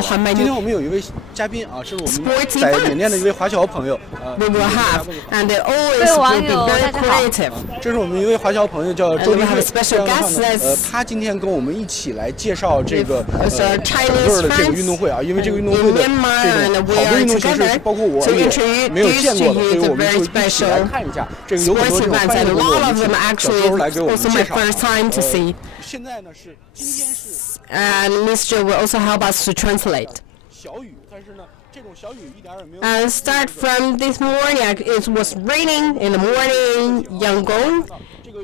know how many 今天我们有一位嘉宾啊，是我们 sports 在 events 缅甸的一位华侨朋友。we will have, and they always will be very creative. 这是我们一位华侨朋友叫周 And 立 we have a 慧。 special guest that's 他今天跟我们一起来介绍这个 our 整 Chinese 个的这个 friends 运动会啊，因为这个运动 in 会的 Myanmar, 这 and 种 we 好多 are 运动形式， together 包括我 to 也没有 introduce 见 to 过的，所以 you 我 the 们 very 就一起来 special 看一下。这个有很 sports 多这种 events, 翻译 and 的 a 工作， lot 我 of 们 them 请小 actually 周来给我们 also 介 my 绍。 first time to see. 现在呢是今天是 And Mr. will also help us to translate. 小雨，但是呢这种小雨一点也没有。 And start from this morning, it was raining in the morning in Yangon,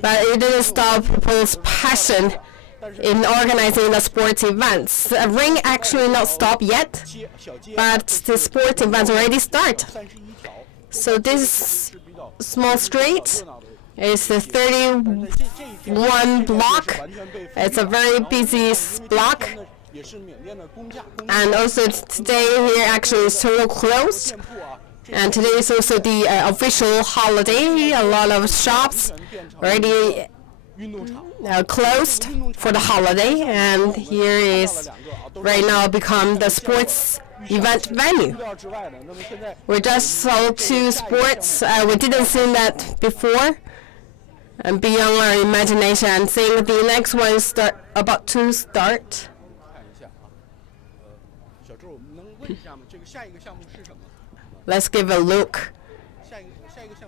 but it didn't stop people's passion in organizing the sports events. The rain actually not stopped yet, but the sports events already start. So this small street is the 31 block. It's a very busy block. And also today here actually is totally closed. And today is also the official holiday. A lot of shops already closed for the holiday. And here is right now become the sports event venue. We just saw 2 sports. We didn't see that before. And beyond our imagination, and seeing the next one about to start. Let's give a look.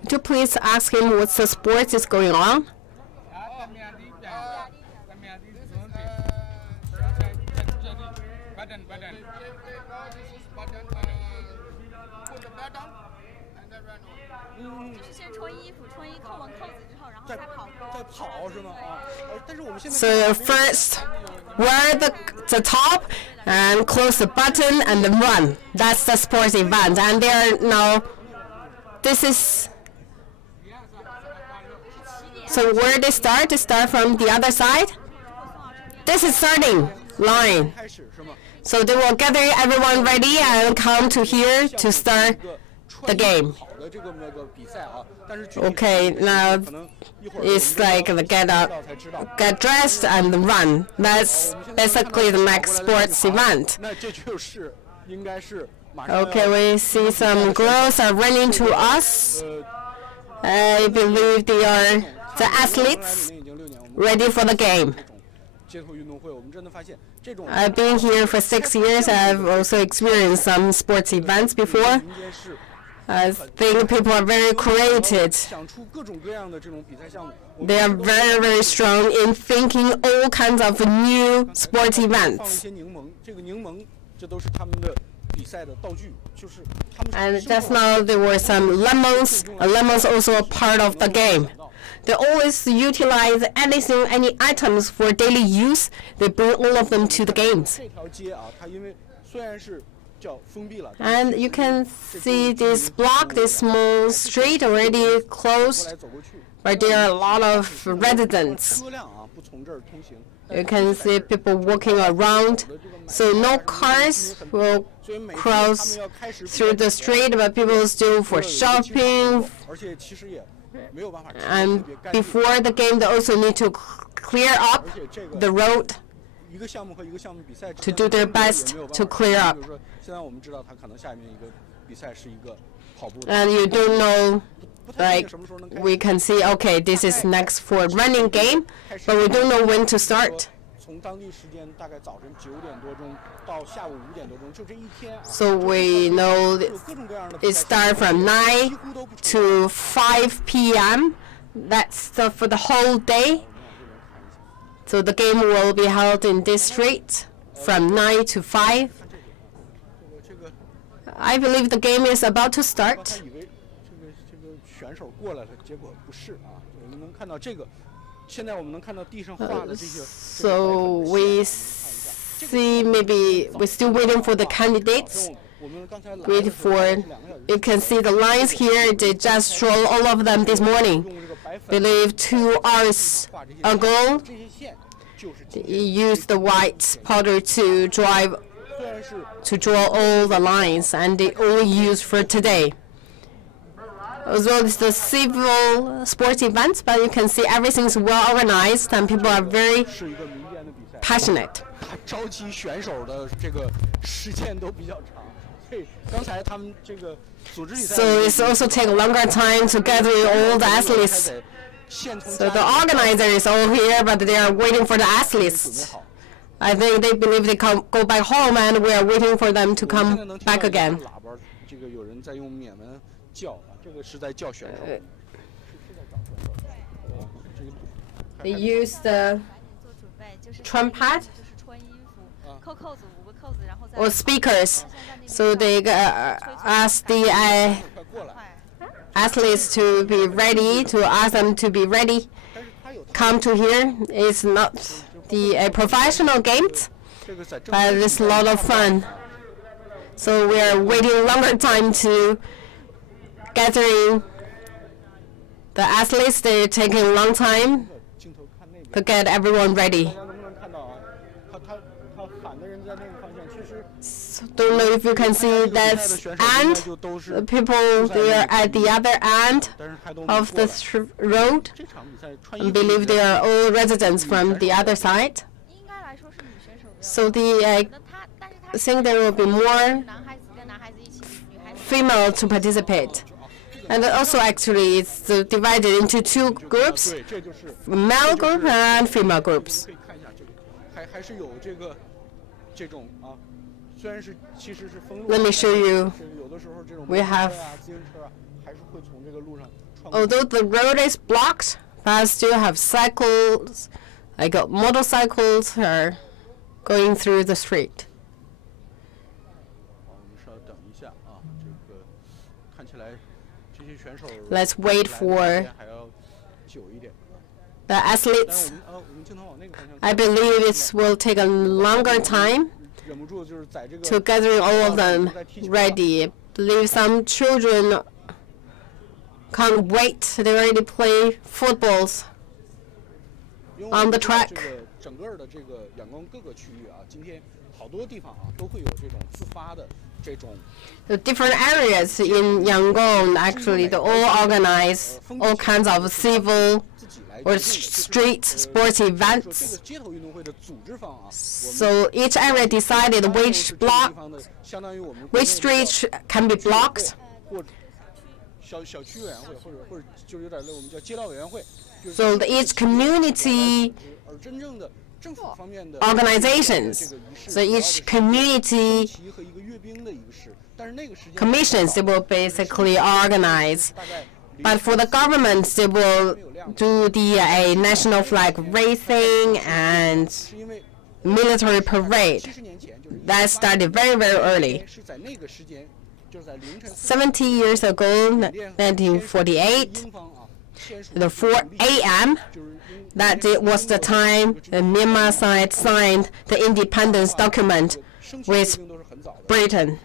Could you please ask him what's the sport is going on? So first, wear the top and close the button and then run. That's the sports event. And they are now, this is, so where they start from the other side. This is starting line. So they will gather everyone ready and come to here to start the game. Okay, now it's like get dressed and run. That's basically the next sports event. Okay, we see some girls are running to us. I believe they are the athletes ready for the game. I've been here for 6 years. I've also experienced some sports events before. I think people are very creative. They are very, very strong in thinking all kinds of new sports events. And just now there were some lemons. Lemons also a part of the game. They always utilize anything, any items for daily use. They bring all of them to the games. And you can see this block, this small street already closed, but there are a lot of residents. You can see people walking around. So no cars will cross through the street, but people still for shopping. And before the game, they also need to clear up the road to do their best to clear up. And you don't know, like, we can see, okay, this is next for running game, but we don't know when to start. So we know it starts from 9 to 5 p.m. That's for the whole day. So the game will be held in this street from 9 to 5. I believe the game is about to start. So we see, maybe we're still waiting for the candidates. Wait for, you can see the lines here. They just draw all of them this morning. I believe 2 hours ago, they used the white powder to draw all the lines, and they only used for today. As well as the civil sports events, but you can see everything's well organized and people are very passionate. 他召集选手的这个时间都比较长。所以刚才他们这个组织比赛 So it's also take a longer time to gather all the athletes. So the organizer is all here, but they are waiting for the athletes. I think they believe they can go back home, and we are waiting for them to come back again. 喇叭，这个有人在用缅文叫啊，这个是在叫选手，是在找选手。They use the trumpet or speakers, so they ask the athletes to be ready, to ask them to be ready. Come to here. It's not the professional games, but it's a lot of fun. So we are waiting longer time to gathering the athletes. They're taking a long time to get everyone ready. So don't know if you can see that, and the people there at the other end of the road. I believe they are all residents from the other side. So I think there will be more female to participate. And also actually it's divided into two groups, male group and female groups. Let me show you. We have, although the road is blocked, but still have cycles, like motorcycles are going through the street. Let's wait for the athletes. I believe it will take a longer time to gather all of them ready. I believe some children can't wait. They already play footballs on the track. The different areas in Yangon, actually, they all organize all kinds of civil or street sports events. So each area decided which street can be blocked. So each community organizations, so each community commissions, they will basically organize. But for the government, they will do the national flag raising and military parade. That started very, very early. 70 years ago, 1948, the 4 a.m., that was the time the Myanmar side signed the independence document with Britain.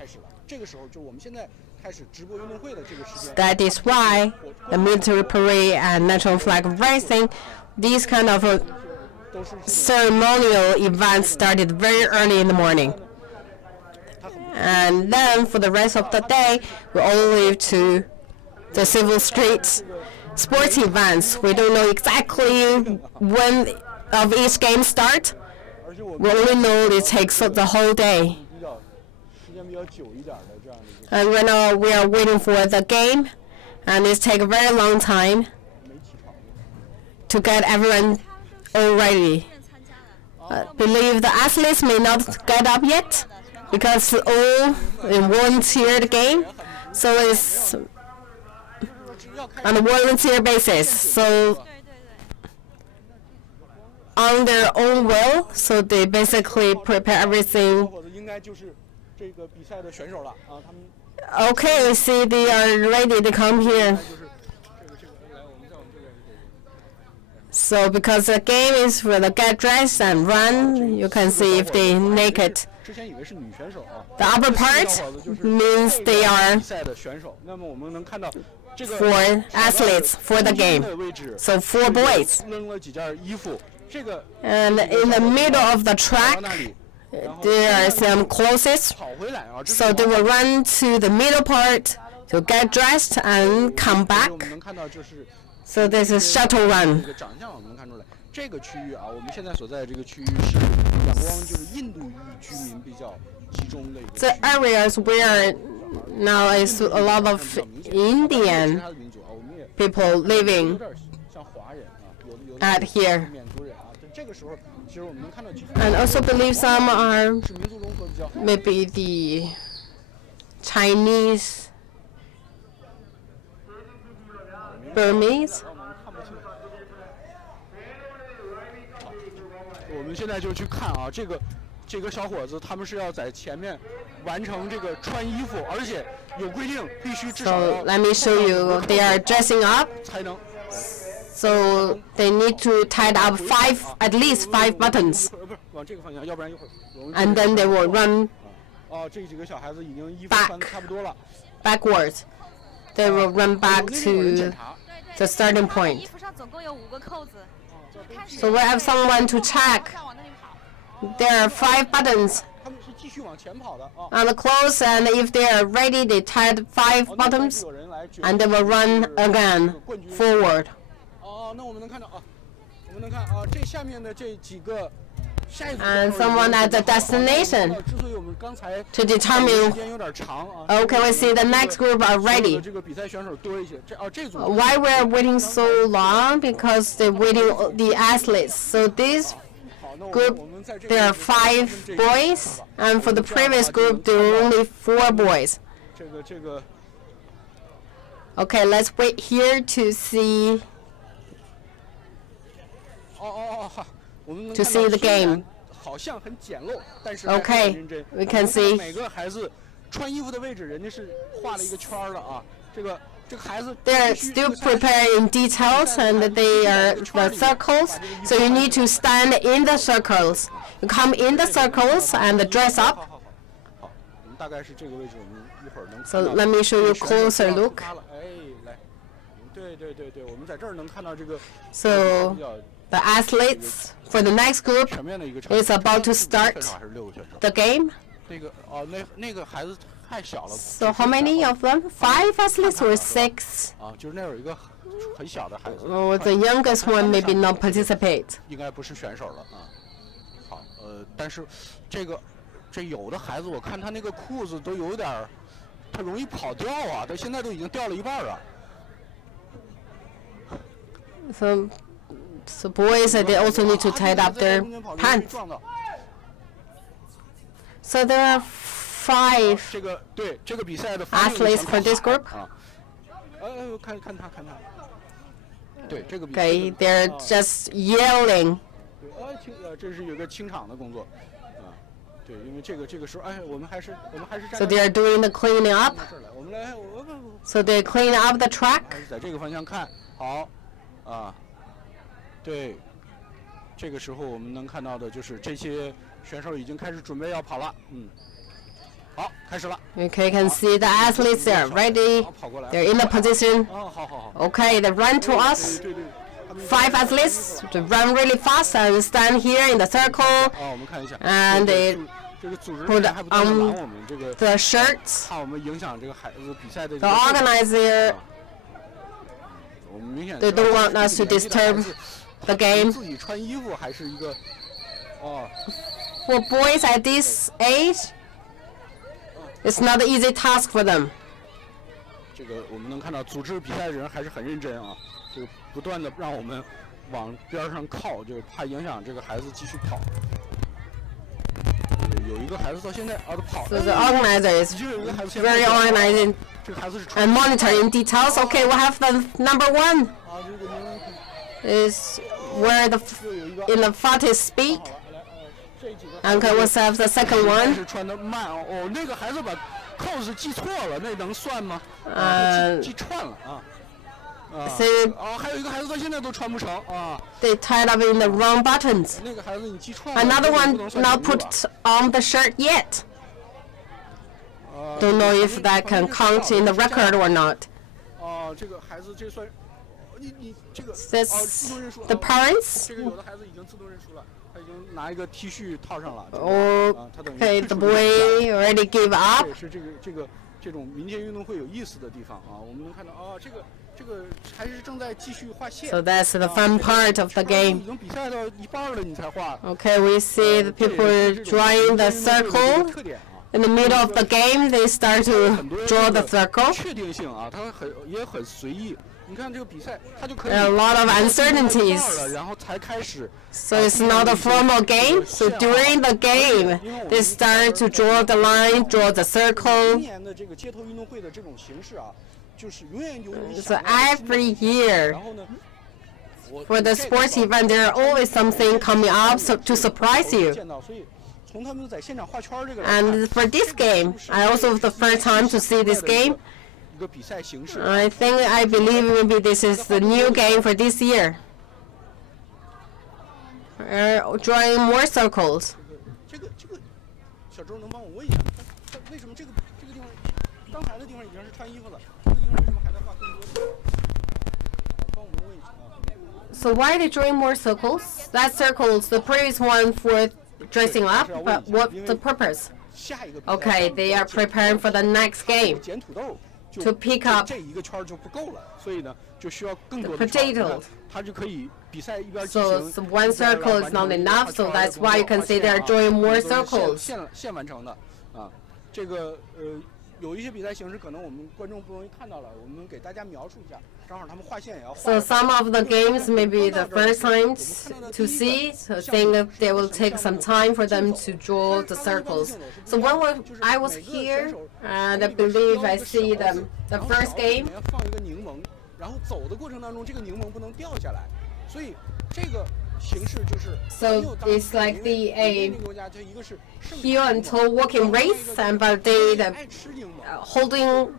That is why the military parade and national flag raising, these kind of ceremonial events started very early in the morning. And then for the rest of the day, we all live to the civil streets sports events. We don't know exactly when of each game start. We only know it takes the whole day. And right now we are waiting for the game, and it takes a very long time to get everyone all ready. I believe the athletes may not get up yet because all volunteered game, so it's on a volunteer basis. So on their own will, so they basically prepare everything. Okay, we see they are ready to come here. So because the game is for the get dressed and run, you can see if they naked. The upper part means they are for athletes for the game. So 4 boys. And in the middle of the track, there are some clothes. So they will run to the middle part to get dressed and come back. So this is shuttle run. 这个区域啊，我们现在所在的这个区域是仰光就是印度裔居民比较集中的一个区 The 域。 areas where now is a lot of Indian 其他的民族啊，我们也 people 有 living 点像华人啊，有的 at here. 缅族人啊。这个时候，其实我们能看到，其实 And also believe some are 是民族融合比较好。 maybe the Chinese, Burmese. 我们现在就去看啊，这个小伙子他们是要在前面完成这个穿衣服，而且有规定必须至少 So let me show you. They are dressing up. 才能。 So they need to tie up at least 5 buttons, 不是往这个方向，要不然一会儿我们 and then they will run 哦，这几个小孩子已经衣服 Back 穿的差不多了。 backwards. They will run back 有那种人检 to 查 the starting point. 衣服上总共有5个扣子。 So we have someone to check. 往那里跑。 There are 5 buttons 他们是继续往前跑的啊。 on the clothes, and if they are ready, they tied 5 哦，那边 buttons, 有人来决 and they will run again 冠军 forward. 哦，那我们能看到啊，我们能看啊，这下面的这几个，下一组 And 选手 someone at the 已经好 destination 之所以我们刚才 to 时 determine. 间有点长啊。 Okay, we see the next group are 所有的 ready. 这个比赛选手多一些，这组 Why we're waiting so long? Because they're waiting the athletes. So this 好，那 group 我们在这个 there are 5 boys, and for the previous group there are only 4 boys. 这个 Okay, let's wait here to see 好，我们能 to 看到 see the 虽然 game. 好像很简陋，但是 Okay, 还是很认真 we can 我们看到 see 每个孩子穿衣服的位置，人家是画了一个圈儿的啊。这个孩子 they're 必须 still 这个赛事 prepared in details, and they are the circles. So you need to stand in the circles. You come in the circles and dress 好 up. 好，我们大概是这个位置，我们一会儿能看 So 到 let me show you 这个选手 closer 要出 look. 发了哎，来，对，我们在这儿能看到这个 So 比较 the athletes for the next group 全面的一个场 is about to 四个选 start 手还是6个选手？ the game. 那个哦，那个孩子太小了。 So how many of them? 5 athletes or 6? 啊，就是那有一个很小的孩子， Oh, the youngest one maybe not participate. 应该不是选手了啊。好，但是这有的孩子，我看他那个裤子都有点儿，他容易跑掉啊，他现在都已经掉了一半了。 So boys, they also need to tie up their pants. 撞到 So there are 5这个对这个比赛的 athletes for this group. 啊，看他。对这个比赛 Okay, they're just yelling. 对，这是有个清场的工作，啊，对，因为这个时候，哎，我们还是 So they are doing the cleaning up. 这儿来，我们来，So they clean up the track. 还是在这个方向看，好，啊，对，这个时候我们能看到的就是这些选手已经开始准备要跑了，好，开始了。 Okay, you can see the athletes, they are ready. 好，跑过来。 They're in the position. 好。 Okay, they run to us. 对。他们 5 athletes to run really fast and stand here in the circle. 我们看一下。 And they 这个组织 put 人还不断地拦 on 我们这个， the shirts. 怕我们影响这个孩子比赛的这 The 个。 organizer, 我们明显 they don't want us to disturb the game. 自己穿衣服还是一个， For boys at this age, it's not an easy task for them. 这个我们能看到组织比赛的人还是很认真啊，这个不断的让我们往边上靠，就是怕影响这个孩子继续跑。有一个孩子到现在都跑 So 了， the organizer is 已经有一个孩子现在 very 跑了 organizing 这个孩子是穿 and monitoring details. Okay, we have the number 1 这个您 is where the 又有一个 in the fastest speed. 这几个 Okay, we have the second 但 one. 是穿的慢那个孩子把扣子系错了，那能算吗？系串了啊。 So 还有一个孩子到现在都穿不成啊。 they tied up in the wrong buttons. 那个孩子你系串了。 Another 这个 one 不能算 not 成绩了 put on the shirt yet. Don't know if that can count in the record or not. 这个孩子这算，你这个 That's 自动认输。 the parents. 这个有的孩子已经自动认输了，他已经拿一个 T 恤套上了。他等于 Okay, the boy already gave up. 这是这种民间运动会有意思的地方啊。我们能看到这个这个还是正在继续画线。 So that's the fun part of the 已 game. 经比赛到一半了，你才画。 Okay, we see the people drawing the circle. 特点啊。 In the middle of the game, they start to draw the circle. 确定性啊，它也很随意。你看这个比赛，它就可以。There are a lot of uncertainties. 然后才开始。 So it's not a formal game. So during the game, they start to draw the line, draw the circle. 今年的这个街头运动会的这种形式啊，就是永远有你 So every year, 然后呢 for the sports event, there are always something coming up to surprise you. 见到，所以从他们在现场画圈这个 And for this game, I also the first time to see this game. 一个比赛形式。 I believe maybe this is the new game for this year. Drawing more circles. 这个小周能帮我问一下，他为什么这个地方刚才的地方已经是穿衣服了，这个地方为什么还在画更多的？帮我们问一下啊。 So why are they drawing more circles? That circle's the previous one for dressing up, but what's the purpose? Okay, they are preparing for the next game to pick up 这一个圈就不够了，所以呢就需要更多 the 的圈， potatoes. 它就可以比赛一边进 So 行。 one circle is not enough, so that's why you can see they are drawing more circles. 线完成的啊，这个有一些比赛形式可能我们观众不容易看到了，我们给大家描述一下，正好他们画线也要画。 So some of the games may be the first time to see, so I think they will take some time for them to draw the circles. So when I was here, and I believe I see the first game. 放一个柠檬，然后走的过程当中，这个柠檬不能掉下来，所以这个形式就是。 So it's like the heel and toe walking race, and but they holding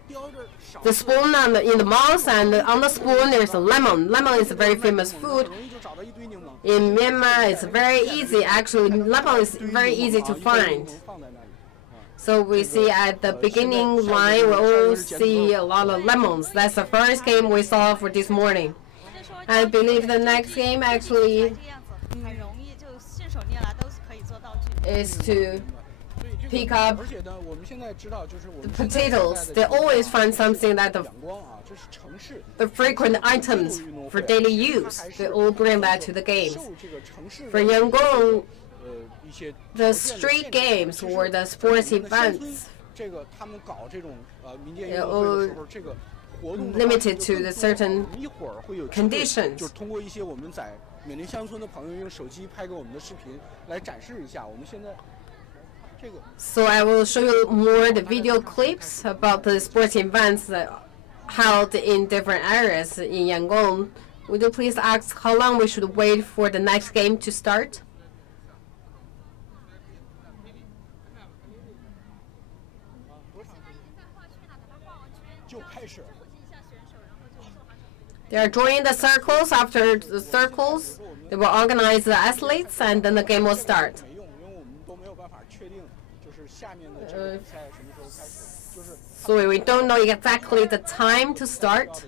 the spoon in the mouth, and on the spoon there's a lemon. Lemon is a very famous food. In Myanmar, it's very easy. Actually, lemon is very easy to find. So we see at the beginning line, we all see a lot of lemons. That's the first game we saw for this morning. I believe the next game actually is to pick up the potatoes. They always find something that the frequent items for daily use. They all bring that to the games. For Yangon, the street games or the sports events are all limited to the certain conditions. 就是通过一些我们在缅甸乡村的朋友用手机拍给我们的视频来展示一下。我们现在这个。 So I will show you more the video clips about the sports events held in different areas in Yangon. Would you please ask how long we should wait for the next game to start? They are drawing the circles. After the circles, they will organize the athletes, and then the game will start. So we don't know exactly the time to start.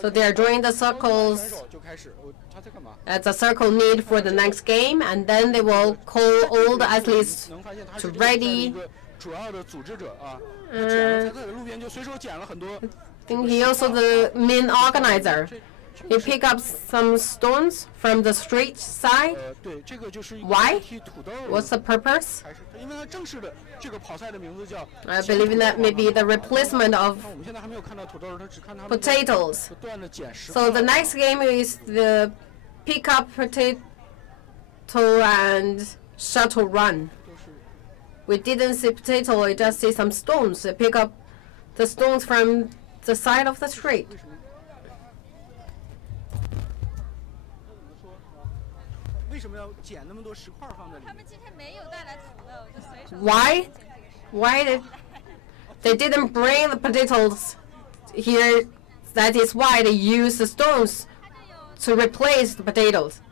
So they are drawing the circles as a circle need for the next game, and then they will call all the athletes to ready. I think he also the main organizer. He pick up some stones from the street side. Why? What's the purpose? I believe that maybe the replacement of potatoes. So the next game is the pick up potato and shuttle run. We didn't see potato, we just see some stones. They pick up the stones from the side of the street. Why? Why they didn't bring the potatoes here? That is why they use the stones to replace the potatoes.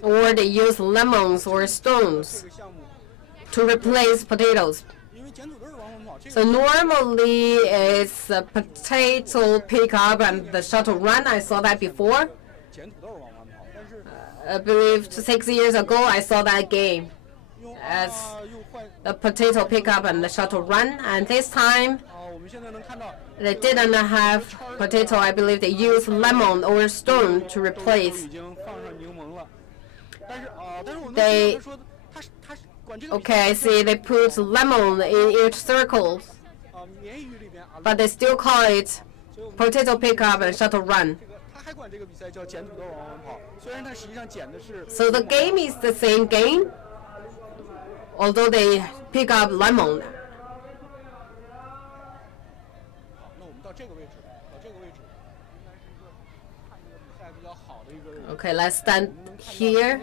Or they use lemons or stones to replace potatoes. So normally it's a potato pickup and the shuttle run. I saw that before. I believe 6 years ago I saw that game as the potato pickup and the shuttle run, and this time they didn't have potato. I believe they used lemon or stone to replace. Okay, I see they put lemon in each circle, but they still call it potato pickup and shuttle run. So the game is the same game, although they pick up lemon. Okay, let's stand here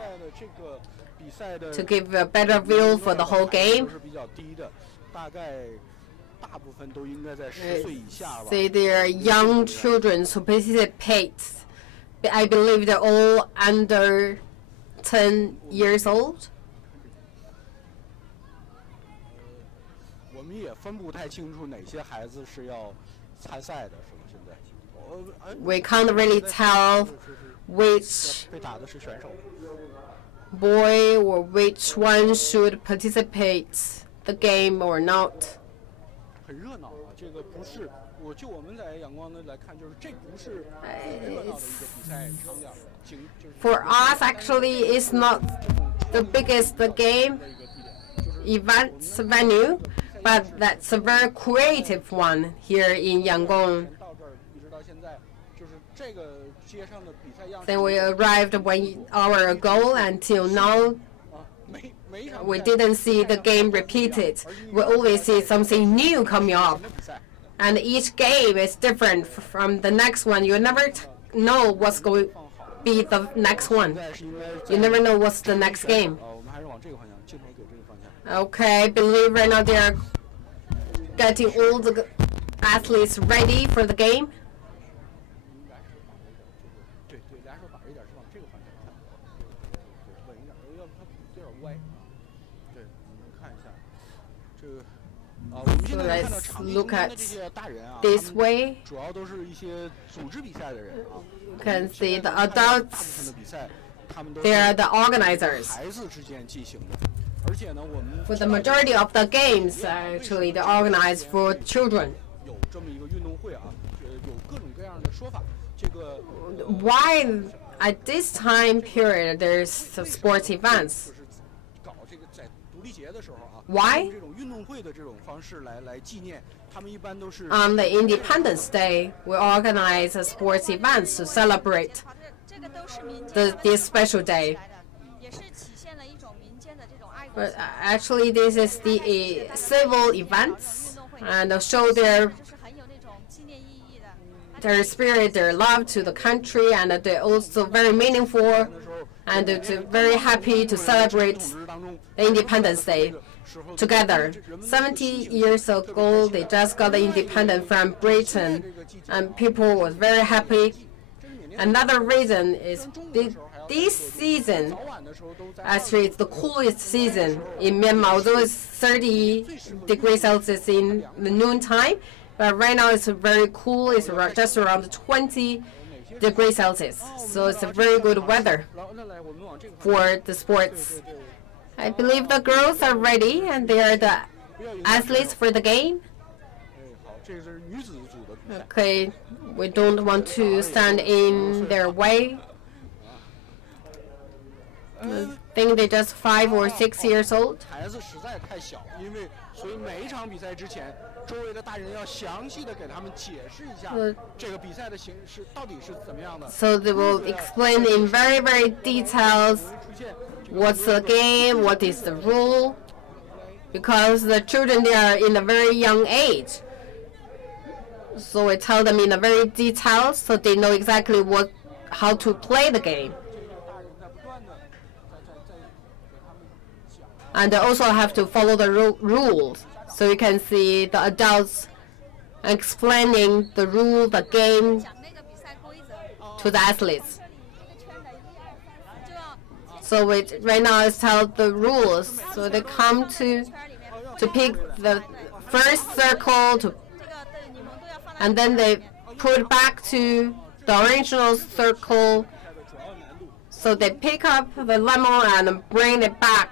to give a better view for the whole game. See, there are young children who participate. I believe they're all under 10 years old. We can't really tell which boy or which one should participate the game or not. For us, actually, it's not the biggest game events venue, but that's a very creative one here in Yangon. Then we arrived 1 hour ago. Until now, we didn't see the game repeated. We always see something new coming up. And each game is different from the next one. You never know what's going to be the next one. You never know what's the next game. Okay, I believe right now they are getting all the athletes ready for the game. So let's look at this way. You can see the adults, they are the organizers. For the majority of the games, actually, they organize for children. Why at this time period there's sports events? Why? On the Independence Day, we organize sports events to celebrate this special day. But actually, this is the civil events and show their spirit, their love to the country, and they're also very meaningful, and they're very happy to celebrate the Independence Day together. 70 years ago, they just got the independence from Britain, and people were very happy. Another reason is this season, actually, it's the coolest season in Myanmar, although it's 30 degrees Celsius in the noontime, but right now it's very cool. It's just around 20 degrees Celsius, so it's a very good weather for the sports. I believe the girls are ready, and they are the athletes for the game. Okay, we don't want to stand in their way. I think they're just 5 or 6 years old. So they will explain in very, very details what's the game, what is the rule, because the children, they are in a very young age. So we tell them in a very detailed, so they know exactly how to play the game. And they also have to follow the rules. So you can see the adults explaining the rule, the game to the athletes. So right now it's tell the rules. So they come to pick the first circle, and then they put back to the original circle. So they pick up the lemon and bring it back.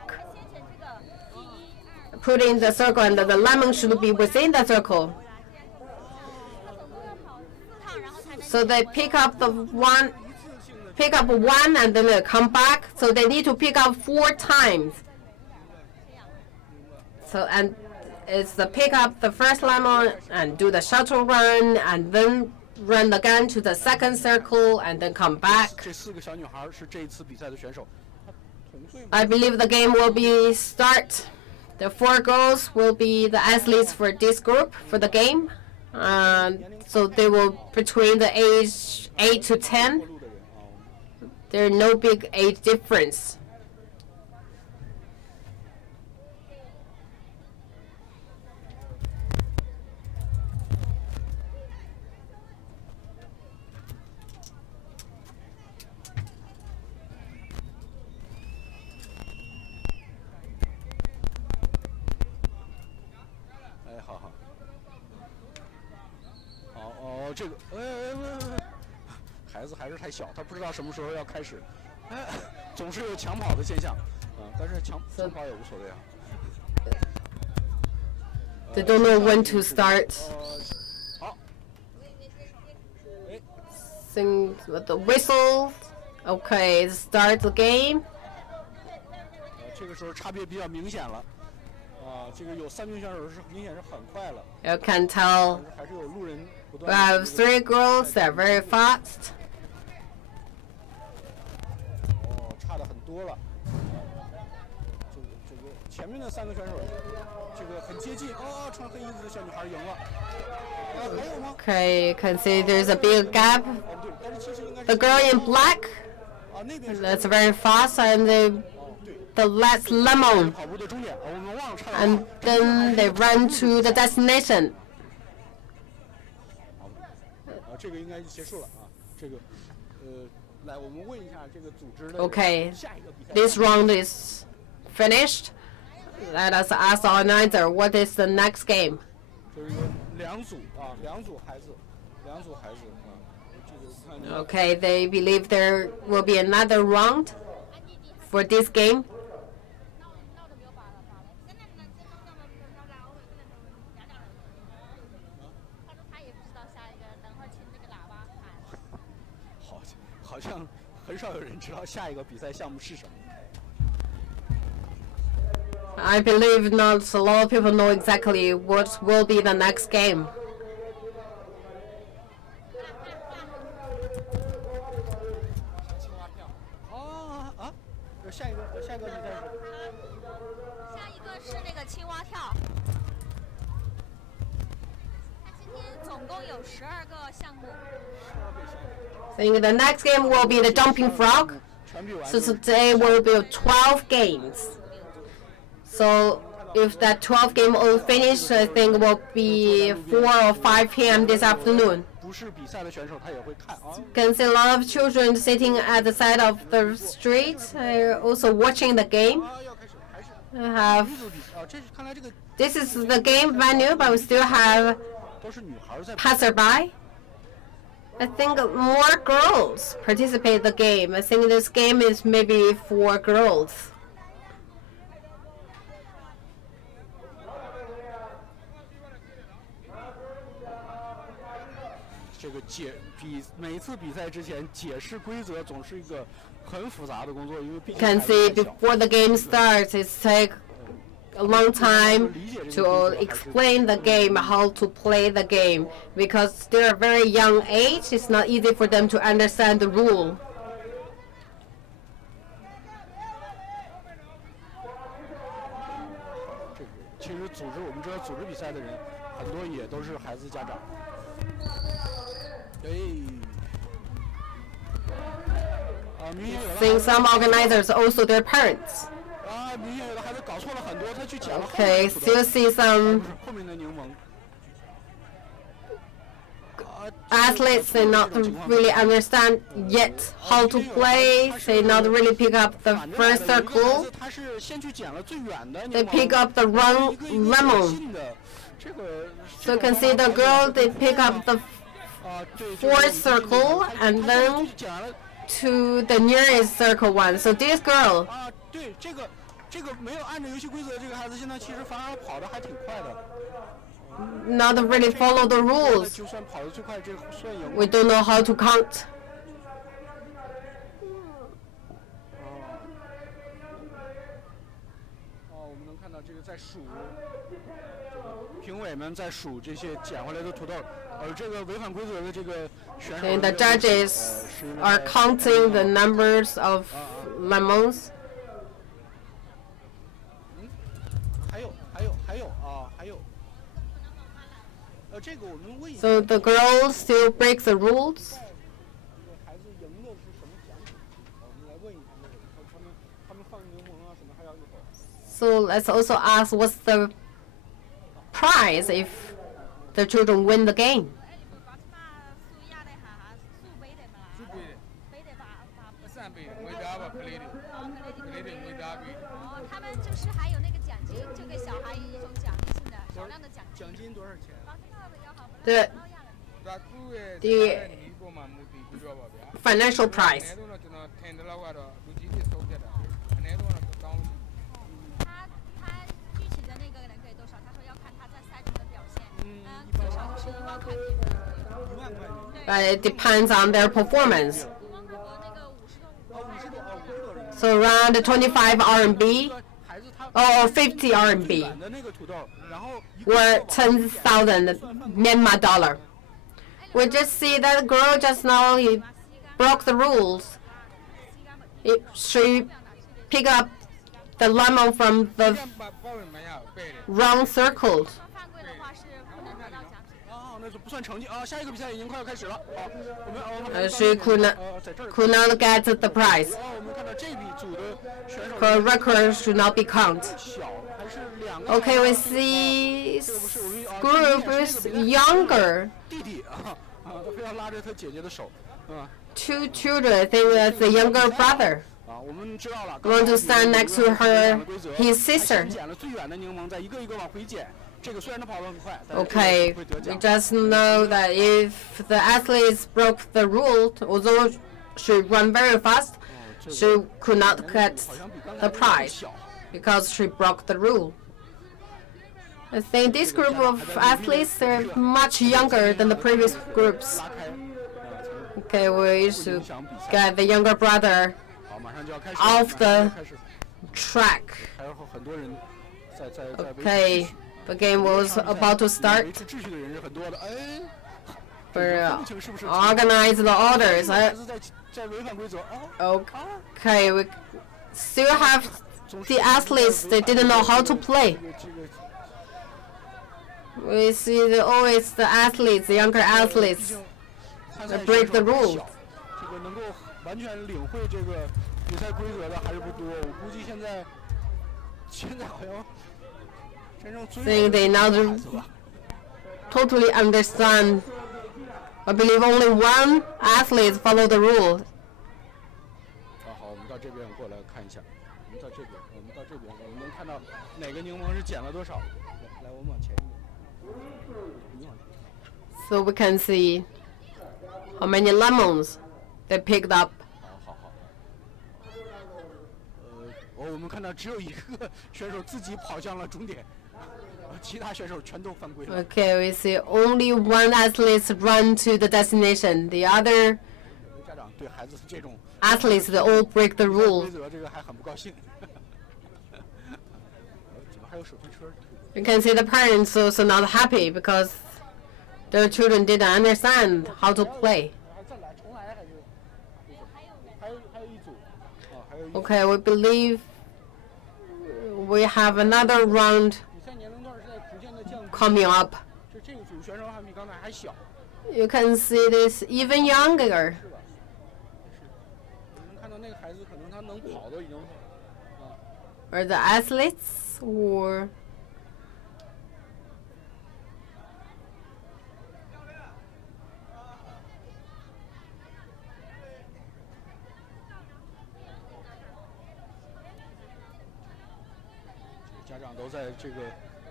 Put in the circle, and the lemon should be within the circle. So they pick up one, and then they come back. So they need to pick up 4 times. So and it's the pick up the first lemon and do the shuttle run, and then run again to the second circle, and then come back. I believe the game will be start. The 4 girls will be the athletes for this group for the game. So they will between the age 8 to 10. There's no big age difference.孩子还是太小，他不知道什么时候要开始，总是有抢跑的现象，但是抢跑也无所谓啊。They don't know when to start. 好，Sing with the whistle. Okay, start the game. 这个时候差别比较明显了，这个有3名选手是明显是很快了。You can tell. 还是有路人不 We 断。have 3 girls. They're very fast. 差的很多了。这个前面的3个选手，这个很接近。穿黑衣服的小女孩赢了。还有吗？ Okay, you can see there's a big gap. 对，但是其实应该 The girl in black, 那边 that's very fast, and the last lemon, 跑步的终点，我们忘了差了。 and then they run to the destination. 这个应该结束了啊。这个来，我们问一下这个组织的 Okay, 下一个比赛。 this round is finished. Let us ask our organizer what is the next game. 就是2组孩子，2组孩子这个看。 Okay, they believe there will be another round for this game. "好像很少有人知道下一个比赛项目是什么。 I believe not a lot of people know exactly what will be the next game. 下一个比赛是？下一个是那个青蛙跳。它今天总共有12个项目。 I think the next game will be the jumping frog. So today will be 12 games. So if that 12 game all finish, I think it will be 4 or 5 p.m. this afternoon. 不是比赛的选手他也会看啊。 Can see a lot of children sitting at the side of the street, also watching the game. 要开始还是 We have 这是看来这个 this is the game venue, but we still have 都是女孩在。 passerby. I think more girls participate in the game. I think this game is maybe for girls. 这个每次比赛之前解释规则总是一个很复杂的工作，因为毕竟 Can see before the game starts, it takes a long time to explain the game, how to play the game, because they're a very young age. It's not easy for them to understand the rule. 其实我们知道组织比赛的人很多也都是孩子家长。I think some organizers also their parents. 明显有的孩子搞错了很多，他去捡了 Okay, still see some 后面的柠檬。 athletes they not really understand yet how to play. They not really pick up the first circle. 他是先去捡了最远的 They pick up the wrong lemon. 这个 So you can see the girl they pick up the fourth circle and then to the nearest circle one. So this girl, 啊，对，这个没有按照游戏规则，这个孩子现在其实反而跑得还挺快的。 not really follow the rules. 就算跑得最快，这算赢。 We don't know how to count. 我们能看到这个在数，评委们在数这些捡回来的土豆，而这个违反规则的这个选手。And the judges are counting the numbers of lemons. 还有，这个我们问一下。 So the girls still break the rules. 孩子赢的是什么奖品？我们来问一下他们放柠檬啊什么还要一会儿。 So let's also ask what's the prize if the children win the game. 他们就是还有那个奖金，就给小孩一种奖励性的少量的奖金。奖金多少钱？ The financial prize. 他具体的那个能给多少？他说要看他在赛中的表现。最少就是1万块币。1万块钱。 But it depends on their performance. 1万块和那个50多。 So around 25 RMB or 50 RMB or 10,000 Myanmar dollar. We just see that girl just now broke the rules. She picked up the lemon from the round circles. 犯规的话是不能得到奖品。哦，那就不算成绩啊。下一个比赛已经快要开始了。好，我们 She could not get the prize. 我们看到这笔组的选手 Her record should not be counted. 小，还是2个。 Okay, we see group is younger. 弟弟他非要拉着他姐姐的手，Two children, I think that's the younger brother. 我们知道了。 Want to stand next to her, his sister. 捡了最远的柠檬，再一个一个往回捡。这个虽然他跑得很快，但是 Okay, 会得 we 奖。 just know that if the athletes broke the rule, although she ran very fast, she could not get the prize because she broke the rule. I think this group of athletes are much younger than the previous groups. 拉开， Okay, we should get the younger brother 好，马上就要开始。 off the 开始， track. 还有很多人在 Okay, the game was about to 维 start. 持秩序的人是很多的。哎， For 分不清是不是 organize the orders. 孩子在违反规则。哦， Okay, we still have the athletes. They didn't know how to play. 这个 We see always the athletes, the younger athletes, 参赛 that break the 选手 rules. 小，这个能够完全领会这个比赛规则的还是不多。我估计现在好像真正遵 Think 守 they now 的孩子吧。 totally understand. I believe only one athlete follow the rule. 好，我们到这边过来看一下。我们到这边，我们能看到哪个柠檬是捡了多少。来，我们往前一点。你往前。 So we can see how many lemons they picked up. 好。我们看到只有一个选手自己跑向了终点，其他选手全都犯规了。 Okay, we see only one athlete run to the destination. The other 家长对孩子这种 athletes they all break the 规 rule. 则这个还很不高兴。怎么还有手推车？ You can see the parents also not happy because their children didn't understand how to play. 还再来，重来还是？还有一组，还有一组。 Okay, we believe we have another round 比赛年龄段是在逐渐的降低。 coming up. 这个组选手还比刚才还小。 You can see this even younger. 是吧？我们看到那个孩子，可能他能跑都已经。 Are the athletes or 家长都在这个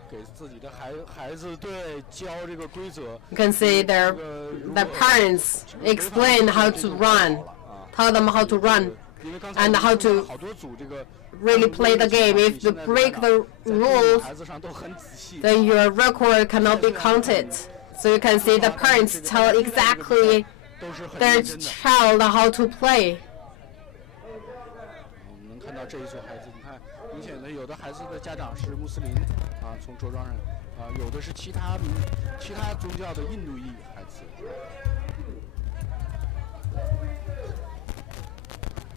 给自己的孩子对教这个规则。 you can see their parents explain how to run. tell them how to run 因为刚才 and how to 好多组这个 really play the game. If you break the rules, 孩子上都很仔细。 then your record cannot be counted. So you can see the parents tell exactly 都是很 their 认真的。 child how to play. 我们能看到这一组孩子，你看，明显的有的孩子的家长是穆斯林啊，从着装上啊，有的是其他宗教的印度裔孩子。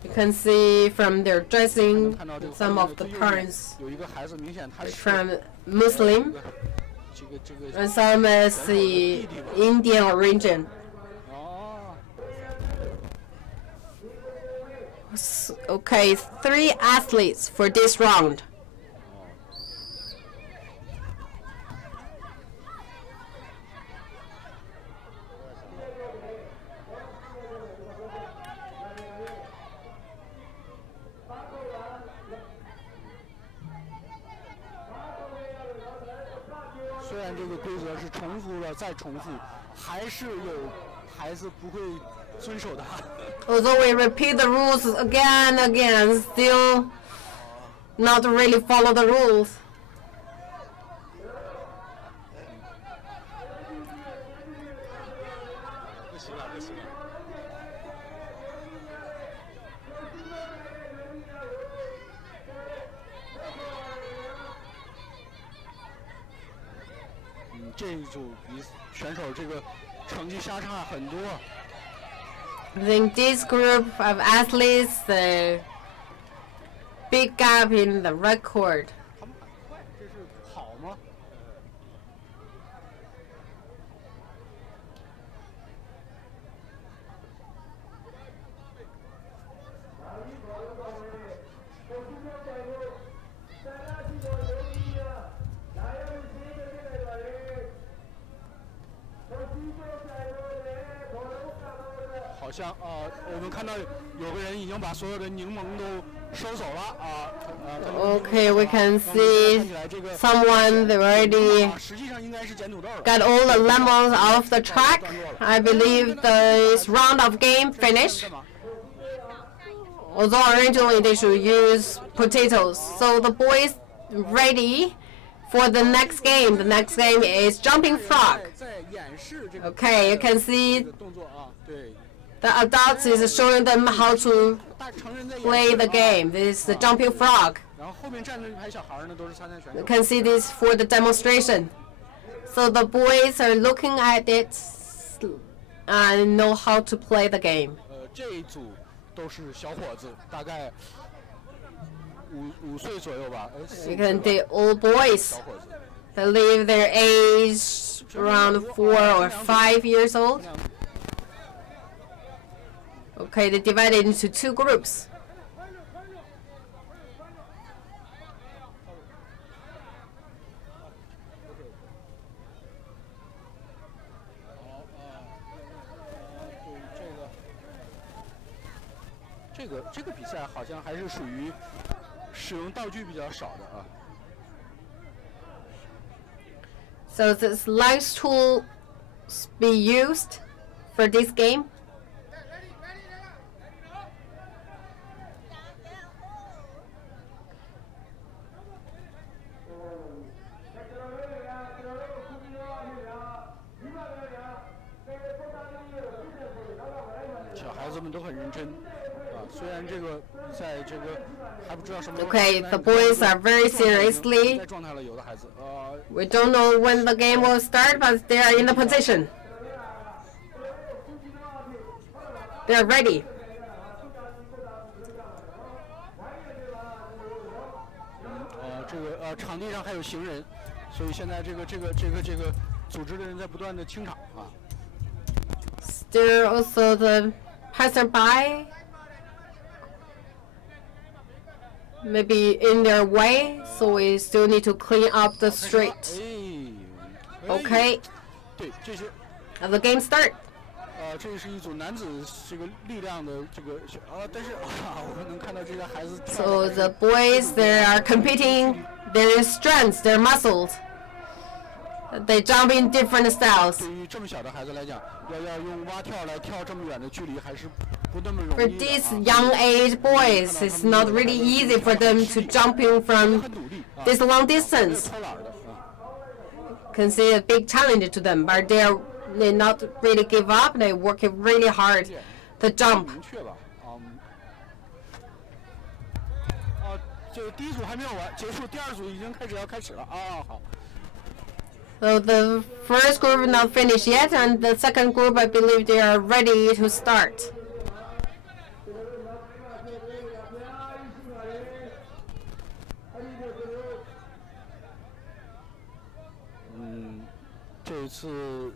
You can see from their 能 dressing, 看到这个 some 后 of 面 the 的最右面 parents 有一个孩子，明显他是 from Muslim 这个 and some is the Indian origin. 哦， Okay, 3 athletes for this round. 虽然这个规则是重复了再重复，还是有孩子不会遵守的。 Although we repeat the rules again and again, still not really follow the rules. 不行了，不行了。这一组选手这个成绩相差很多。 I think this group of athletes, big gap in the record. 他们很快，这是跑吗？好像我们看到有个人已经把所有的柠檬都收走了啊。Okay, we can see someone they already 实际上应该是捡土豆了。 got all the lemons off the track. I believe this round of game finished. Although originally they should use potatoes. So the boys ready for the next game. The next game is jumping frog. 在演示这个 Okay, you can see 动作啊，对。 the adults is showing them how to 大成人在演 play 示 the game. This is the jumping frog. 然后后面站着一排小孩呢，都是参赛选 You 手。 can see this for the demonstration. So the boys are looking at it and know how to play the game. 这一组都是小伙子，大概五岁左右吧。 You can see all boys. 小伙子。 Believe their age around 4 or 5 years old. Okay, they divided into 2 groups. Oh, 这个比赛好像还是属于使用道具比较少的啊。 So this light tools be used for this game? 小孩子们都很认真啊，虽然这个比赛这个还不知道什么时候 Okay, the boys are very seriously. 在状态了，有的孩子 We don't know when the game will start, but they are in the position. They are ready. 这个场地上还有行人，所以现在这个组织的人在不断的清场啊。 There are also the passerby, maybe in their way, so we still need to clean up the street. 哎 Okay, 对，这些 and the game start. 这是一组男子这个力量的这个但是我们能看到这些孩子。 So the boys, they are competing their strengths, their muscles. They jump in different styles. 对于这么小的孩子来讲，要用蛙跳来跳这么远的距离，还是 For these young age boys, it's not really easy for them to jump in from this long distance. Can see a big challenge to them, but they not really give up. They work really hard to jump. 这第一组还没有完，结束，第二组已经要开始了啊！好。 So the first group not finished yet, and the second group, I believe they are ready to start. 这一次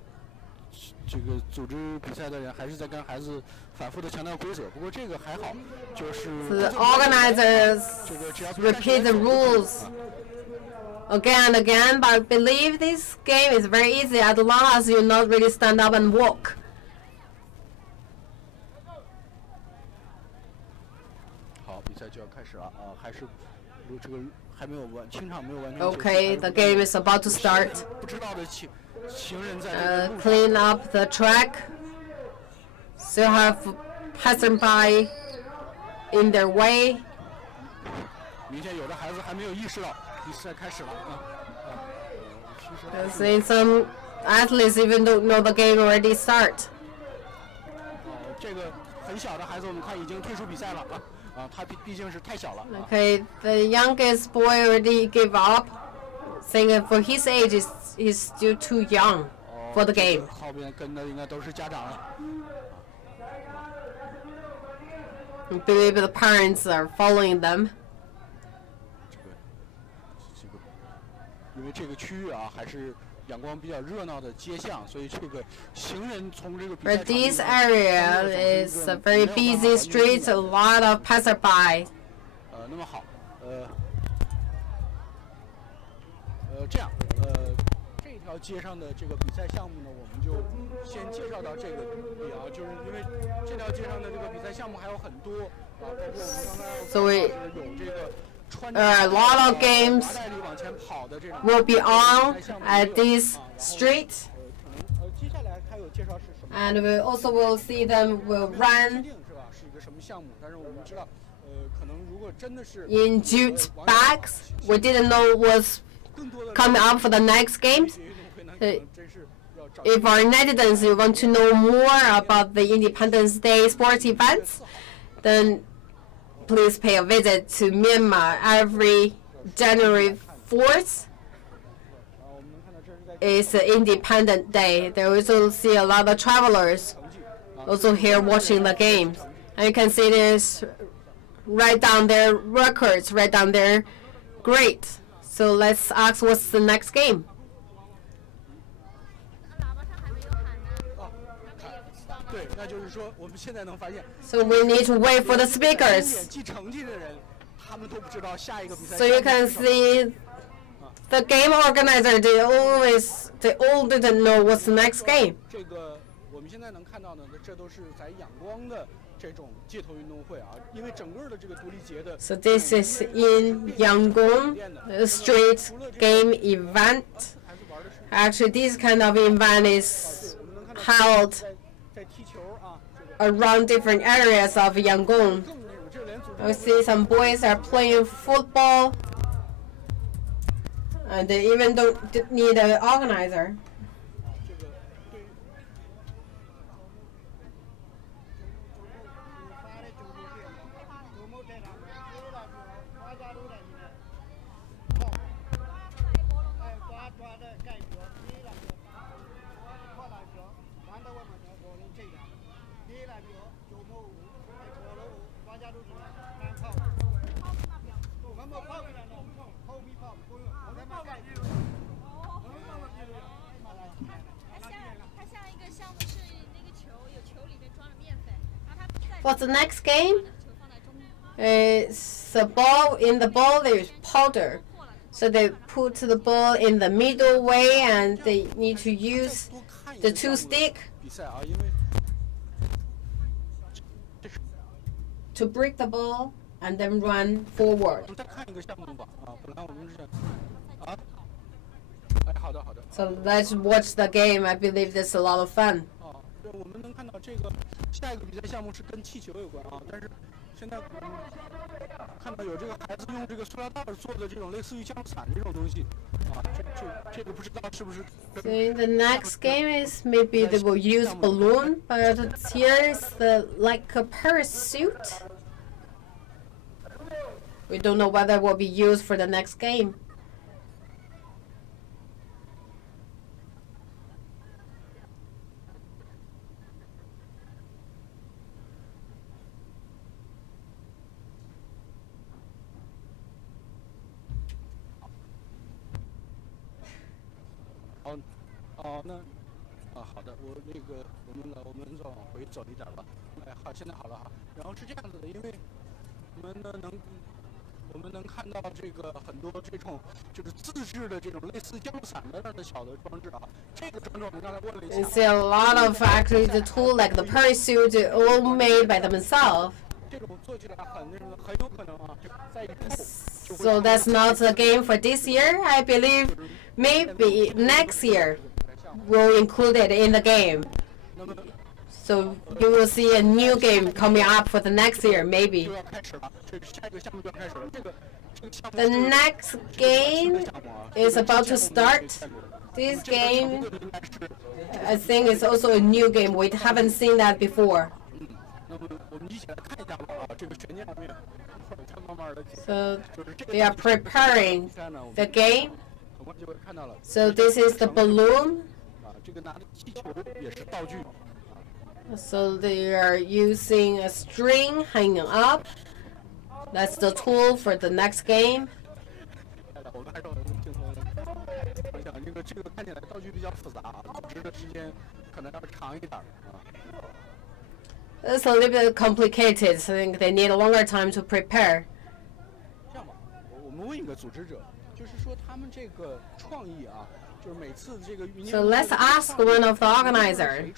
这个组织比赛的人还是在跟孩子反复的强调规则，不过这个还好，就是 The organizers repeat the rules again and again, but I believe this game is very easy as long as you not really stand up and walk. 好，比赛就要开始了啊，还是这个还没有完，清场没有完全。Okay, the game is about to start. 不知道的行人在 clean up the track. Still have passerby in their way. 明显有的孩子还没有意识到比赛开始了啊。I've seen some athletes even don't know the game already start. 这个很小的孩子，我们看已经退出比赛了啊，他毕竟是太小了。Okay, the youngest boy already gave up, saying that for his age he's still too young for the game. 后边跟的应该都是家长了。I believe the parents are following them. 因为这个区域啊，还是阳光比较热闹的街巷，所以这个行人从这个比赛 For this area is a very busy street, a lot of passerby. 那么好，这样，这条街上的这个比赛项目呢，我们就先介绍到这个里啊，就是因为这条街上的这个比赛项目还有很多啊，包括我们刚才 So we 有这个。a lot of games will be on at this street, and we also will see them will run in jute bags. We didn't know what's coming up for the next games. If our netizens want to know more about the Independence Day sports events, then please pay a visit to Myanmar every January 4th. It's an Independent Day. They also see a lot of travelers also here watching the games. And you can see this write down their records, write down their grades. So let's ask what's the next game. So we need to wait for the speakers. So you can see the game organizer, they all didn't know what's the next game. So this is in Yangon, street game event. Actually, this kind of event is held around different areas of Yangon. I see some boys are playing football, and they even don't need an organizer. What's the next game? It's a ball. In the ball, there's powder. So they put the ball in the middle way, and they need to use the two sticks to break the ball and then run forward. So let's watch the game. I believe there's a lot of fun. 这个下一个比赛项目是跟气球有关啊，但是现在看到有这个孩子用这个塑料袋做的这种类似于降落伞这种东西啊，这个不知道是不是。So the next game is maybe they will use balloon, but here is like a parachute. We don't know whether it will be used for the next game.好的，我们再往回走一点吧。哎，好，现在好了哈。然后是这样子的，因为我们能看到这个很多这种就是自制的这种类似降落伞的这样的小的装置啊。这个装置我们刚才问了一下。You see a lot of actually the tool like the parachute all made by themselves. 这种做起来很有可能啊，在以后。So that's not a game for this year. I believe maybe next year we'll include it in the game. So you will see a new game coming up for the next year, maybe. The next game is about to start. This game, I think, is also a new game. We haven't seen that before. So they are preparing the game. So this is the balloon. So they are using a string hanging up. That's the tool for the next game. It's a little bit complicated. I think they need a longer time to prepare. So let's ask one of the organizers.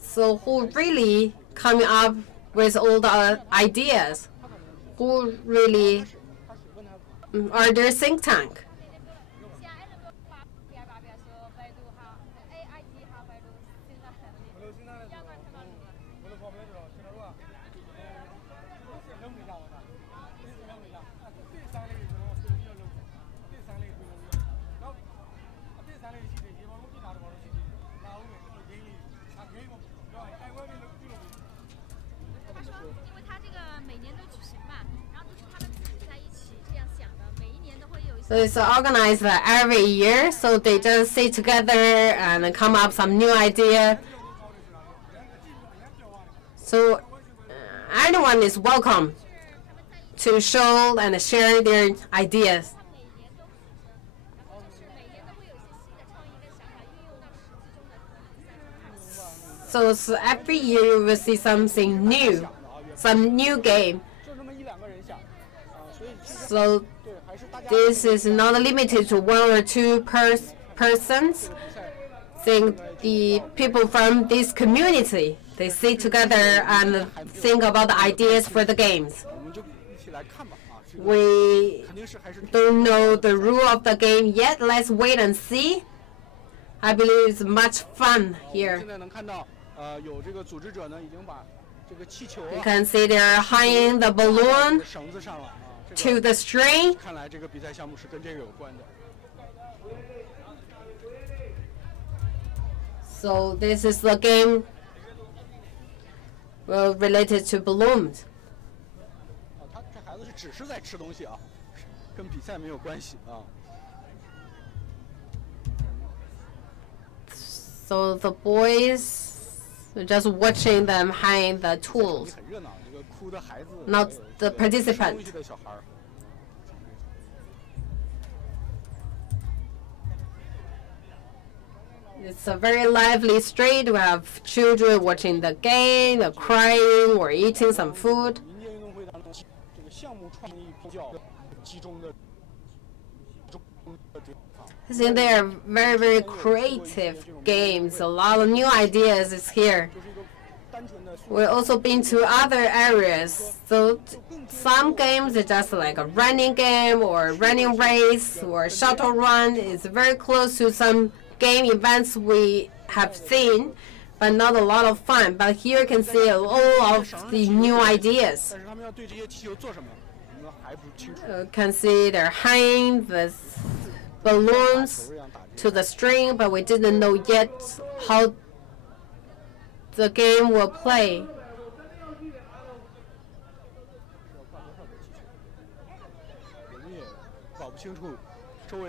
So who really coming up with all the ideas? Who really are their think tank? So it's organized every year, so they just sit together and come up some new idea. So anyone is welcome to show and share their ideas. So every year you will see something new, some new game. So this is not limited to one or two persons. I think the people from this community, they sit together and think about the ideas for the games. We don't know the rule of the game yet. Let's wait and see. I believe it's much fun here. You can see they're hanging the balloon to the string. So this is the game related to balloons. So the boys are just watching them hang the tools, not the participant. It's a very lively street. We have children watching the game, crying, or eating some food. I think they are very, very creative games. A lot of new ideas is here. We've also been to other areas. So some games are just like a running game or running race or shuttle run. It's very close to some game events we have seen. but not a lot of fun. But here you can see all of the new ideas. You can see they're hanging the balloons to the string, but we didn't know yet how the game will play.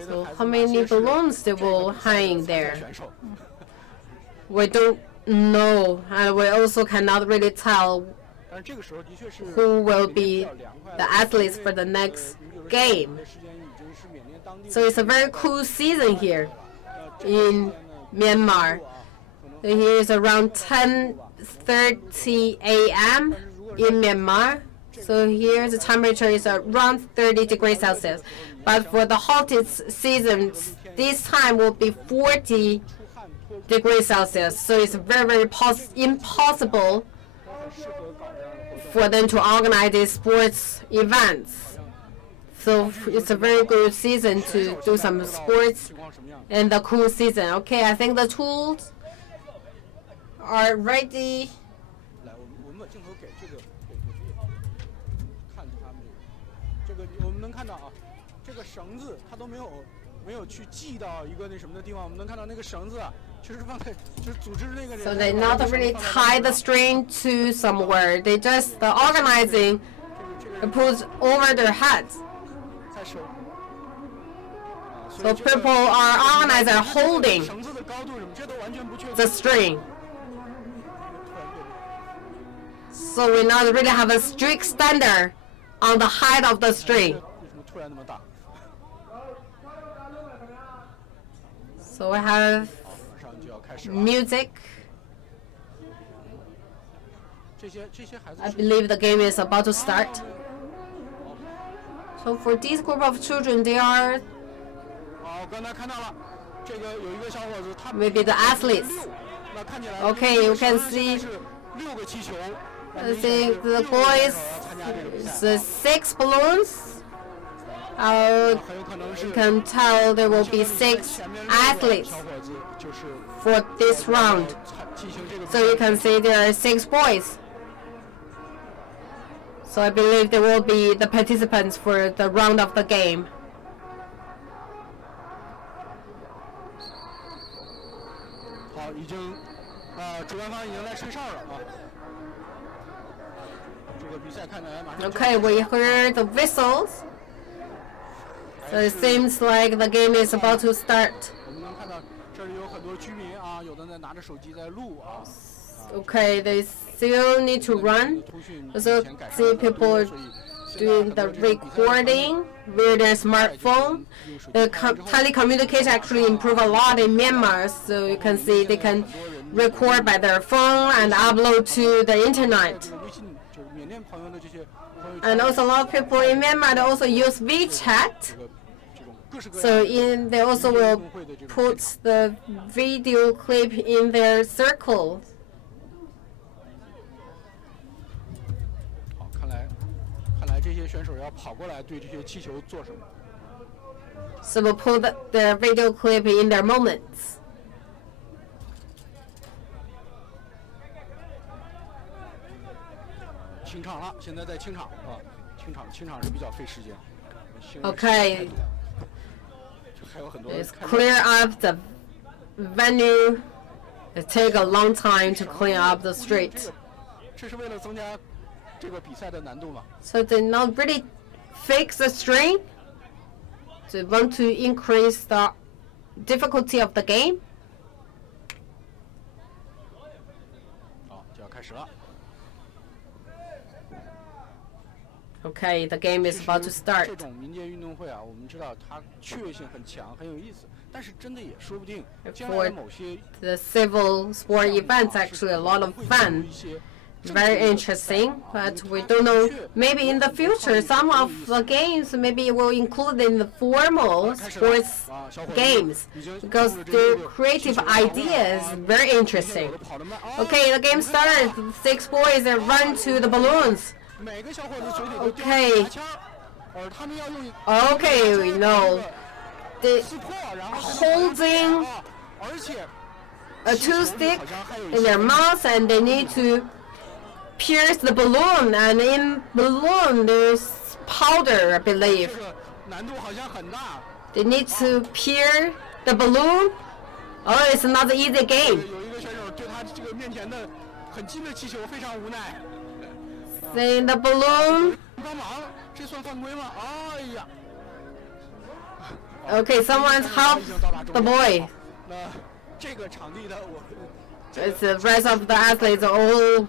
So how many balloons they will hang there? We don't know, and we also cannot really tell who will be the athletes for the next game. So it's a very cool season here in Myanmar. Here is around 10:30 a.m. in Myanmar. So here the temperature is around 30 degrees Celsius. But for the hottest season, this time will be 40 degrees Celsius. So it's very impossible for them to organize these sports events. So it's a very good season to do some sports in the cool season. Okay, I think the tools are ready. So they not really tie the string to somewhere. They just the organizing put over their heads. So people are organizing holding the string. So we not really have a strict standard on the height of the string. So we have music. I believe the game is about to start. So for this group of children, they are maybe the athletes. Okay, you can see. I think the boys, the 6 balloons. You can tell there will be 6 athletes for this round. So you can see there are 6 boys. So I believe they will be the participants for the round of the game. Okay, we heard the whistles. So it seems like the game is about to start. Okay, they still need to run. Also see people doing the recording with their smartphone. The telecommunication actually improved a lot in Myanmar. So you can see they can record by their phone and upload to the internet. And also a lot of people in Myanmar, they also use WeChat. So they also will put the video clip in their circle. So we'll put the video clip in their moments. 清场了，现在在清场啊，清场是比较费时间。Okay. Let's clear up the venue. It takes a long time to clean up the street. 这是为了增加这个比赛的难度嘛？ So they not really fix the string. They want to increase the difficulty of the game. 好，就要开始了。 Okay, the game is about to start. 这种民间运动会啊，我们知道它趣味性很强，很有意思，但是真的也说不定将来某些 the civil sport events actually a lot of fun. Very interesting, but we don't know. Maybe in the future, some of the games maybe will include in the formal sports games because their creative ideas very interesting. Okay, the game started. 6 boys that run to the balloons. Okay. Okay, we know. The holding two sticks in their mouth, and they need to pierce the balloon. And in balloon, there's powder, I believe. 这个难度好像很大。 They need to pierce the balloon. Oh, it's not an easy game. 有一个选手对他这个面前的很近的气球非常无奈。 See the balloon. 帮忙，这算犯规吗？哎呀！ Okay, someone help the boy. 那这个场地的我。 It's the rest of the athletes all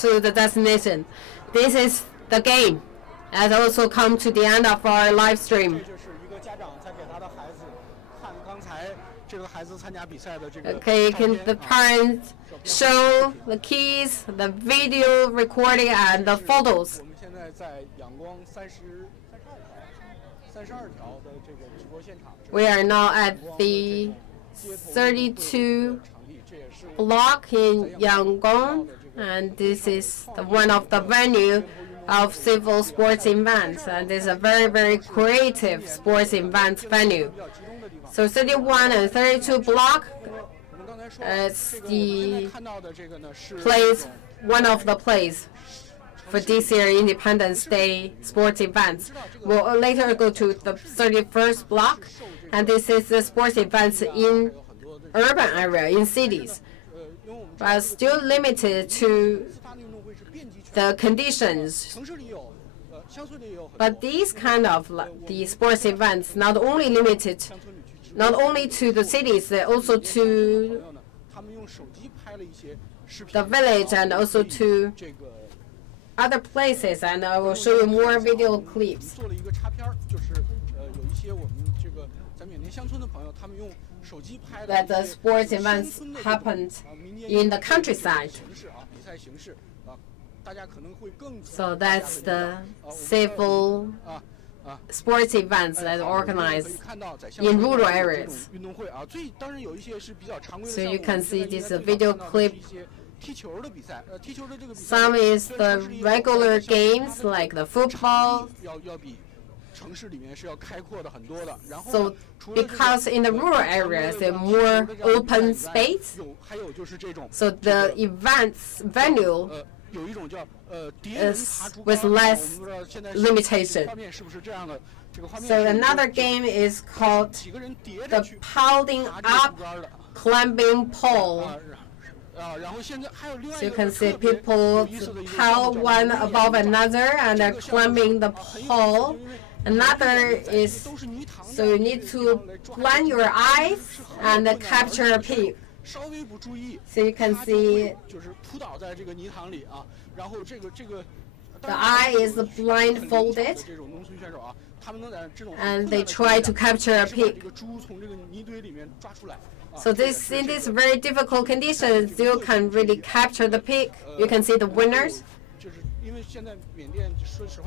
to the destination. This is the game. And also come to the end of our live 这 stream. 就是一个家长在给他的孩子看刚才这个孩子参加比赛的这个。 Okay, can the parents show the keys, the video recording, and the photos? 我们现在在阳光32条的这个直播现场。 We are now at the 32 block in Yangon, and this is one of the venue of civil sports events, and it's a very, very creative sports event venue. So 31 and 32 block, it's the place, one of the place for this year Independence Day sports events. We'll later go to the 31st block, and this is the sports events in urban area, in cities, but still limited to the conditions. But these kind of the sports events not only limited, not only to the cities, they're also to the village and also to other places. And I will show you more video clips. That the sports events happened in the countryside. So that's the civil sports events that are organized in rural areas. So you can see this video clip. Some is the regular games like the football. So because in the rural areas there are more open space, so the events venue is with less limitation. So another game is called the piling up climbing pole. So you can see people pile one above another and they're climbing the pole. Another is, so you need to blind your eyes and capture a peak. So you can see the eye is blindfolded and they try to capture a pig. So this, in these very difficult conditions, you can really capture the pig. You can see the winners.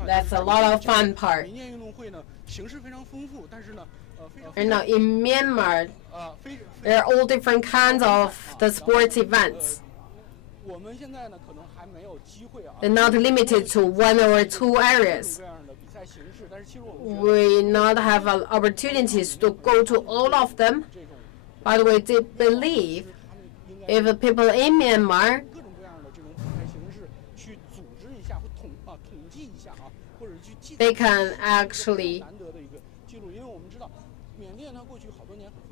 That's a lot of fun part. And now in Myanmar, there are all different kinds of the sports events. They're not limited to one or two areas. We not have opportunities to go to all of them, but we did believe if the people in Myanmar they can actually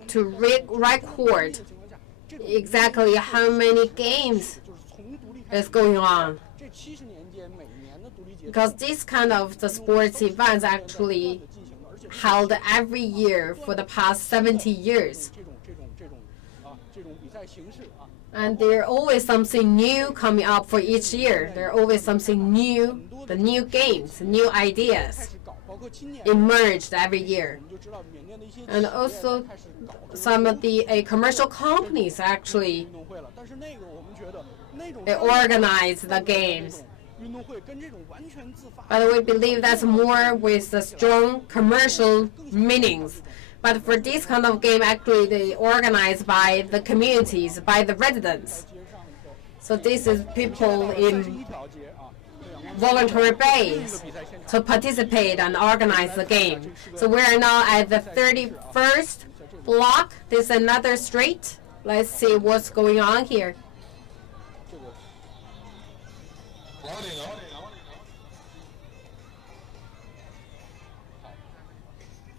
to record exactly how many games is going on. Because this kind of the sports events actually held every year for the past 70 years. And there's always something new coming up for each year. There's always something new, the new games, new ideas emerged every year. And also some of the commercial companies actually they organize the games. But we believe that's more with the strong commercial meanings. But for this kind of game, actually, they organized by the communities, by the residents. So this is people in voluntary base to participate and organize the game. So we are now at the 31st block. This is another street. let's see what's going on here. 这个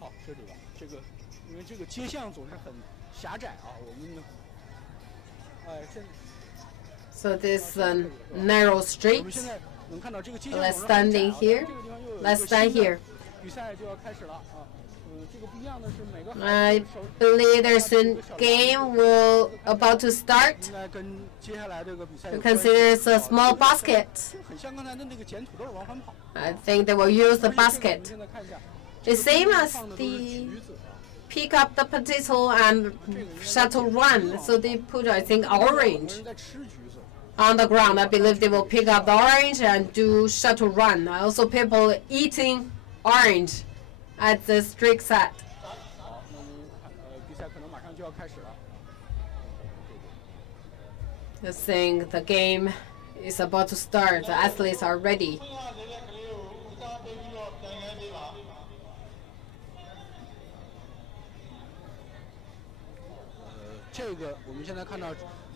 好，这里吧。这个因为这个街巷总是很狭窄啊，我们现在。 So this narrow 我 street. 们现在能看到这个街巷 Let's 总是很 standing 窄啊 here. 这个地方又有一个 Let's stand 新的 here. 比赛就要开始了啊。这个不一样的是每个 I believe there's a game will about to start. 应该跟接下来这个比赛 You 有 can 关 see there's a small basket. 很像刚才的那个捡土豆往返跑。 I think they will use the 而且这个我 basket. 们现在看一下， The same as 放的都是 the 橘子啊。 pick up the potato and shuttle run. So they put, I think, 有 orange 人在吃橘子。 on the ground. I believe they will pick up the orange and do shuttle run. Also, people eating orange at the street set. 好，那我们看比赛可能马上就要开始了。 I think the game is about to start. The athletes are ready. 这个我们现在看到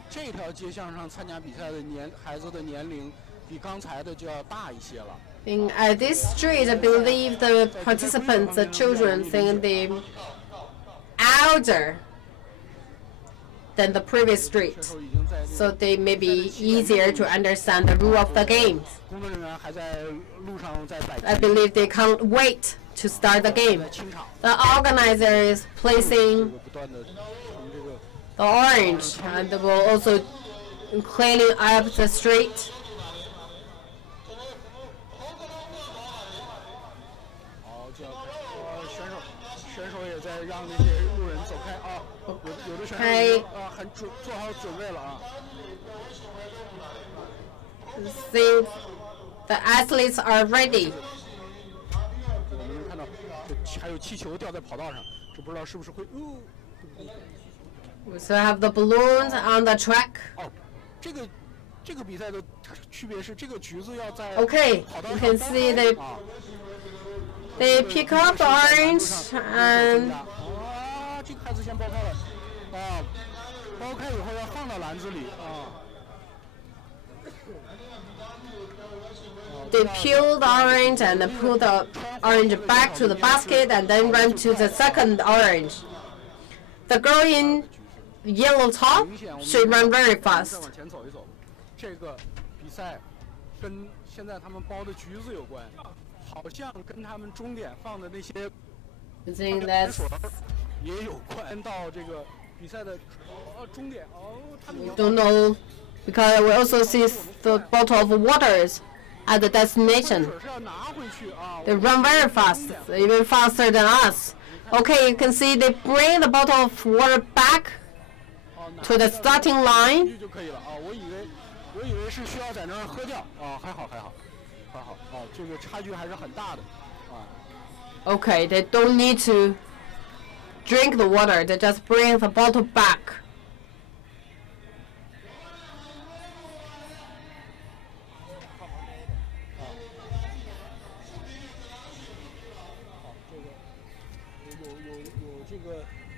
这条街巷上参加比赛的孩子的年龄比刚才的就要大一些了。 At this street, I believe the participants, the children, think they older than the previous 这 street. 时候已经在这 So 个 they may be easier to understand the rule of the games. 工作人员还在路上在摆 I 旗， believe they can't wait to start the game. 在清场。 The organizer is 这 placing 个不断的从这个 the orange and they will also cleaning up the street. 好，就要选手也在让那些路人走开啊。有的选手已经很做好准备了啊。 See, the athletes are ready. 我们能看到，这还有气球掉在跑道上，这不知道是不是会We still have the balloons on the track. 哦，这个比赛的区别是，这个橘子要在 Okay, 跑道 you 上 can 剥 see 开 they 啊。 they pick up the orange and 啊，这个孩子先剥开了，啊，剥开以后要放到篮子里啊。 they peel the orange and then put the orange back to the basket and then run to the second orange. The girl in yellow top 明显我们 should run very 再 fast. 往前走一走，这个比赛跟现在他们剥的橘子有关，好像跟他们终点放的那些 I think 水 that's 也有关到这个比赛的终点哦，他们 we don't know because we also see the bottle of waters at the destination. 水是要拿回去啊。 They run very fast, even faster than us. Okay, you can see they bring the bottle of water back 哦拿 to the starting line. 就可以了啊，我以为是需要在那儿喝掉啊，还好啊，这个差距还是很大的啊。 Okay, they don't need to drink the water, they just bring the bottle back.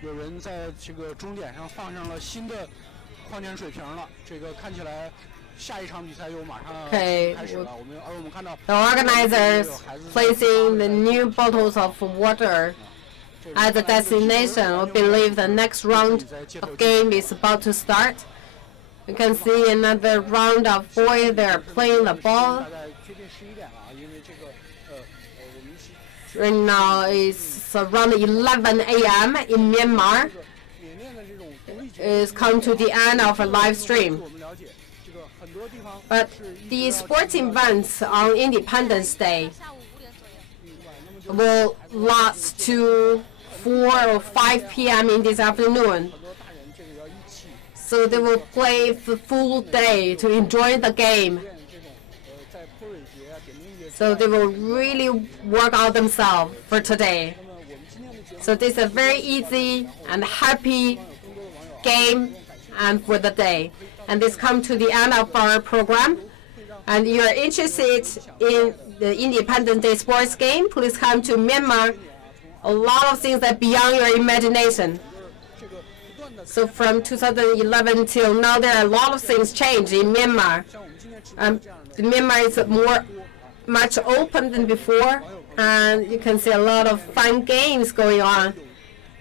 有人在这个终点上放上了新的矿泉水瓶了，这个看起来下一场比赛又马上开始了。我们看到 The organizers placing the new bottles of water at the destination. We believe the next round of game is about to start. You can see another round of boys, they are playing the ball. 大概接近11点了啊，因为这个我们是 Right now it's around 11 a.m. in Myanmar. 缅甸的这种独立节 It's come to the end of a live stream. 我们了解这个很多地方 But 是一 the 直要 sports events on Independence Day 下午5点左右。 will last to 4 or 5 p.m. in this afternoon. 很多大人这个要一起 So they will play the full day to enjoy the game. 练这种在泼水节啊、点灯节。 So they will really work out themselves for today. 那么我们今天的节目 So this is a very easy and happy 更多的网友 game and for the day. And this comes to the end of our program. And you are interested in the Independence Day sports game, please come to Myanmar. A lot of things are beyond your imagination. 这个不断 So from 2011 till now, there are a lot of things changed in Myanmar. Myanmar is much open than before, and you can see a lot of fun games going on.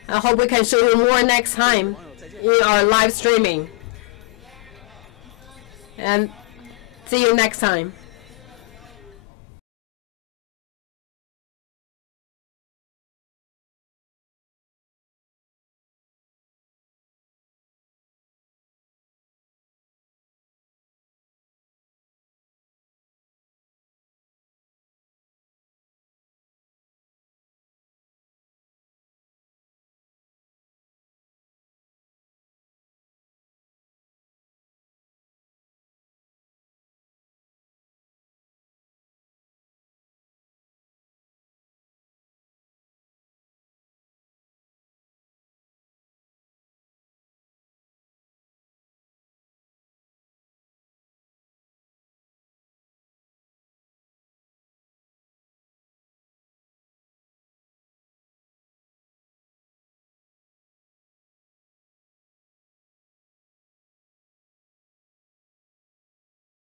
I hope we can show you more next time in our live streaming. And see you next time.